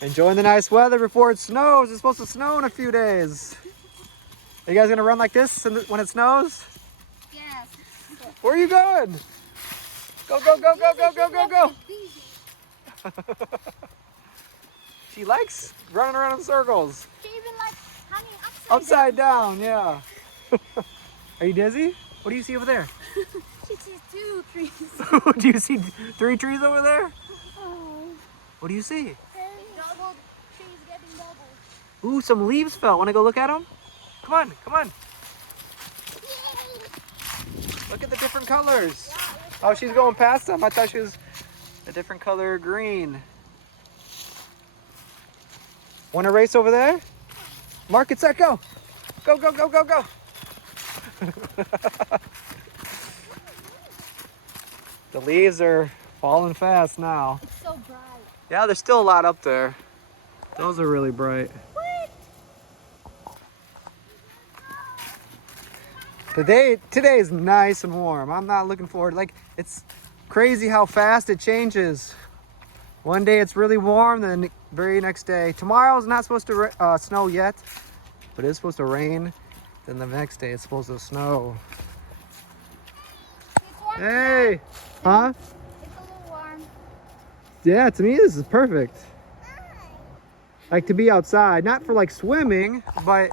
Enjoying the nice weather before it snows. It's supposed to snow in a few days. Are you guys gonna run like this when it snows? Yes. Where are you going? Go, go, go, go, go, go, go, go. She likes running around in circles. She even likes hanging Upside down, yeah. Are you dizzy? What do you see over there? She sees 2 trees. Do you see 3 trees over there? Oh. What do you see? Doubled. Trees getting doubled. Ooh, some leaves fell. Want to go look at them? Come on, come on. Look at the different colors. Oh, she's going past them. I thought she was a different color green. Want to race over there? Mark it, set, go. Go, go, go, go, go. The leaves are falling fast now. It's so bright. Yeah, there's still a lot up there. Those are really bright. Today is nice and warm. I'm not looking forward. Like, it's crazy how fast it changes. One day it's really warm, then the very next day. Tomorrow's not supposed to snow yet, but it's supposed to rain. Then the next day it's supposed to snow. Hey, huh? It's a little warm. Yeah, to me this is perfect. Like to be outside, not for like swimming, but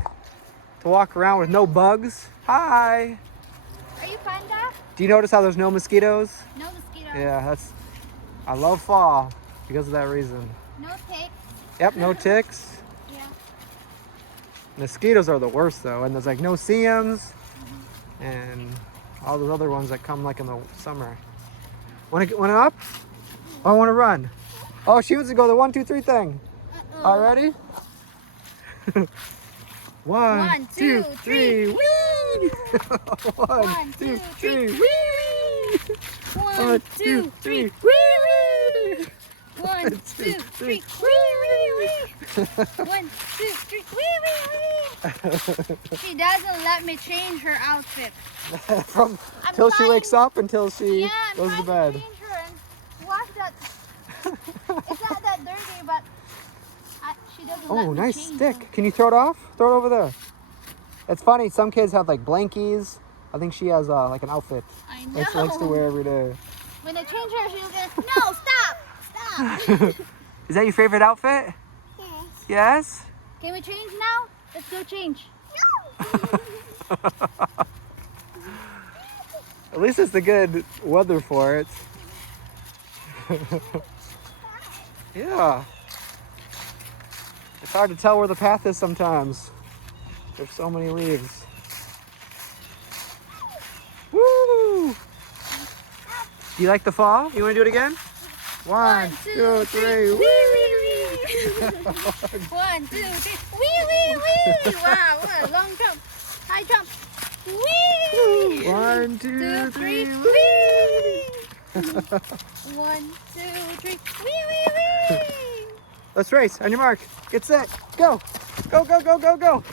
to walk around with no bugs. Hi. Are you panda? Do you notice how there's no mosquitoes? No mosquitoes. Yeah, I love fall because of that reason. No ticks. Yep, no ticks. Yeah. Mosquitoes are the worst though, and there's like no CMs and all those other ones that come like in the summer. Want to up? Oh, I want to run. Oh, she wants to go the 1, 2, 3 thing. All ready? 1, 2, 3. Whee! 1, 2, 3. Whee! 1, 2, 3. Wee wee. 1, 2, 3. Wee wee wee. 1, 2, 3. Wee wee wee. She doesn't let me change her outfit. Till she wakes up until she goes to I'm bed. trying to change her and wash that. It's not that dirty, but she doesn't let Oh, me nice change stick. her. Can you throw it off? Throw it over there. It's funny, some kids have like blankies. I think she has like an outfit I know. that she likes to wear every day. When I change her, she'll get, no, stop. Is that your favorite outfit? Yes. Yes? Can we change now? Let's go change. At least it's the good weather for it. Yeah. It's hard to tell where the path is sometimes. There's so many leaves. Woo! Do you like the fall? You want to do it again? 1, 2, 3. Woo! 1, 2, 3. Wee wee wee. Wow, what a long jump. High jump. Wee. 1, 2, 3. Wee. 1, 2, 3. Wee wee wee. Let's race. On your mark. Get set. Go. Go, go, go, go, go.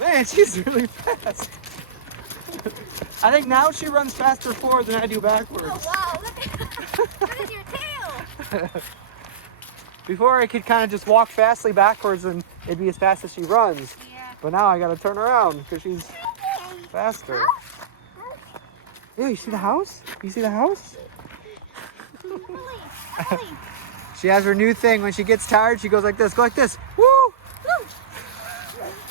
Man, she's really fast. I think now she runs faster forward than I do backwards. Oh, wow. Look at your tail. Before I could kind of just walk fastly backwards and it'd be as fast as she runs. Yeah. But now I gotta turn around because she's faster. Yeah, you see the house? You see the house? Emily. She has her new thing. When she gets tired, she goes like this. Go like this. Woo!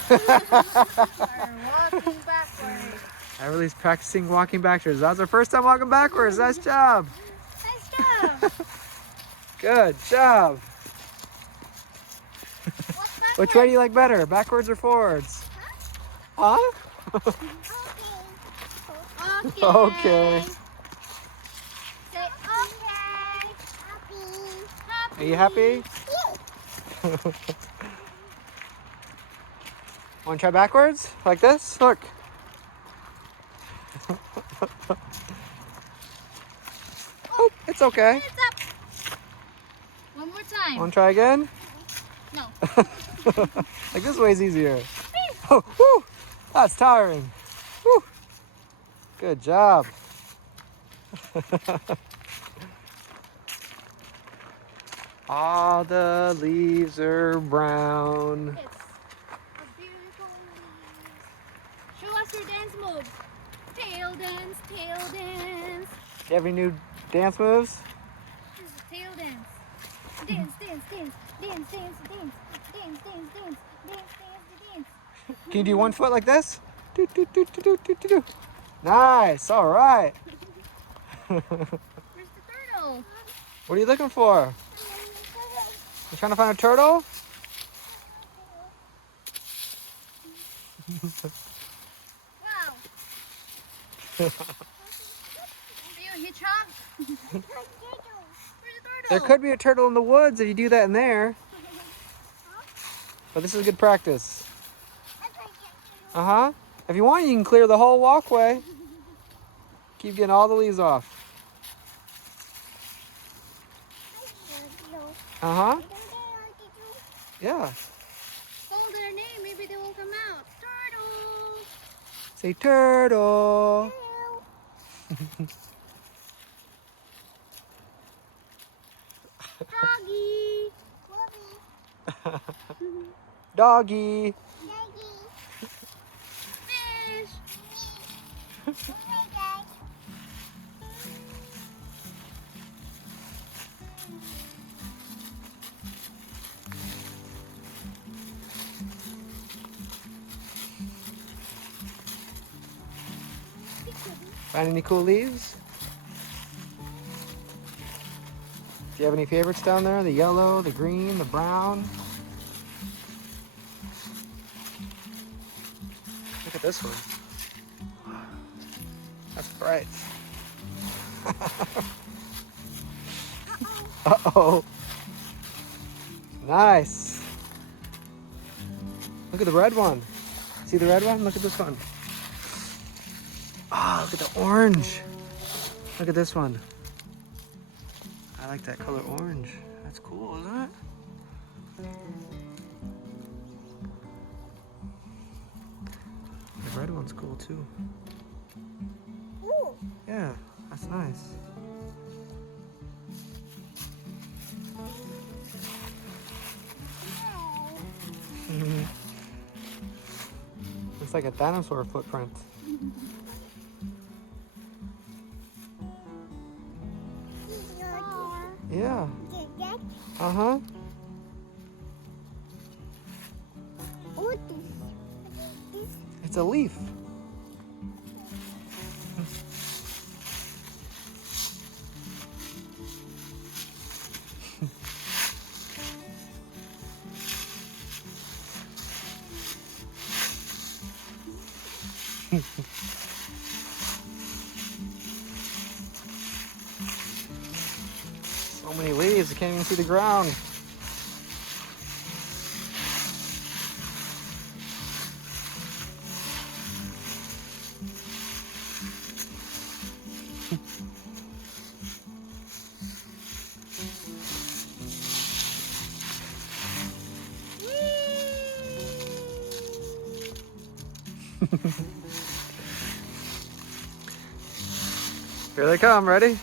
We're walking backwards. Everly's practicing walking backwards. That was her first time walking backwards. Nice job. Nice job. Good job. What's backwards? Which way do you like better, backwards or forwards? Huh? Okay. Okay. Say okay. Happy. Are you happy? Want to try backwards? Like this? Look. Oh, it's okay. Hands up. One more time. Want to try again? No. Like this way's easier. Oh, woo! That's tiring. Good job. All the leaves are brown. It's a beautiful leaves. Show us your dance move. Tail dance, tail dance. Do you have any new dance moves? This is tail dance. Dance, dance, dance, dance, dance, dance, dance, dance, dance, dance, dance, dance. Can you do one foot like this? Do, do, do, do, do, do, do, do. Nice. All right. Where's the turtle? What are you looking for? You trying to find a turtle? Wow. Are you a hedgehog? Where's the turtle? There could be a turtle in the woods if you do that in there. But this is good practice. Uh-huh. If you want, you can clear the whole walkway. Keep getting all the leaves off. Uh-huh. Yeah. Call their name, maybe they will come out. Turtle. Say turtle. Doggy. Doggy. Fish. Find any cool leaves? Do you have any favorites down there? The yellow, the green, the brown? Look at this one. That's bright. Uh-oh. Nice. Look at the red one. See the red one? Look at this one. Ah, look at the orange. Look at this one. I like that color orange. That's cool, isn't it? The red one's cool too. Ooh. Yeah, that's nice. Looks like a dinosaur footprint. Yeah. Uh-huh. It's a leaf. So many leaves, I can't even see the ground. Here they come, ready?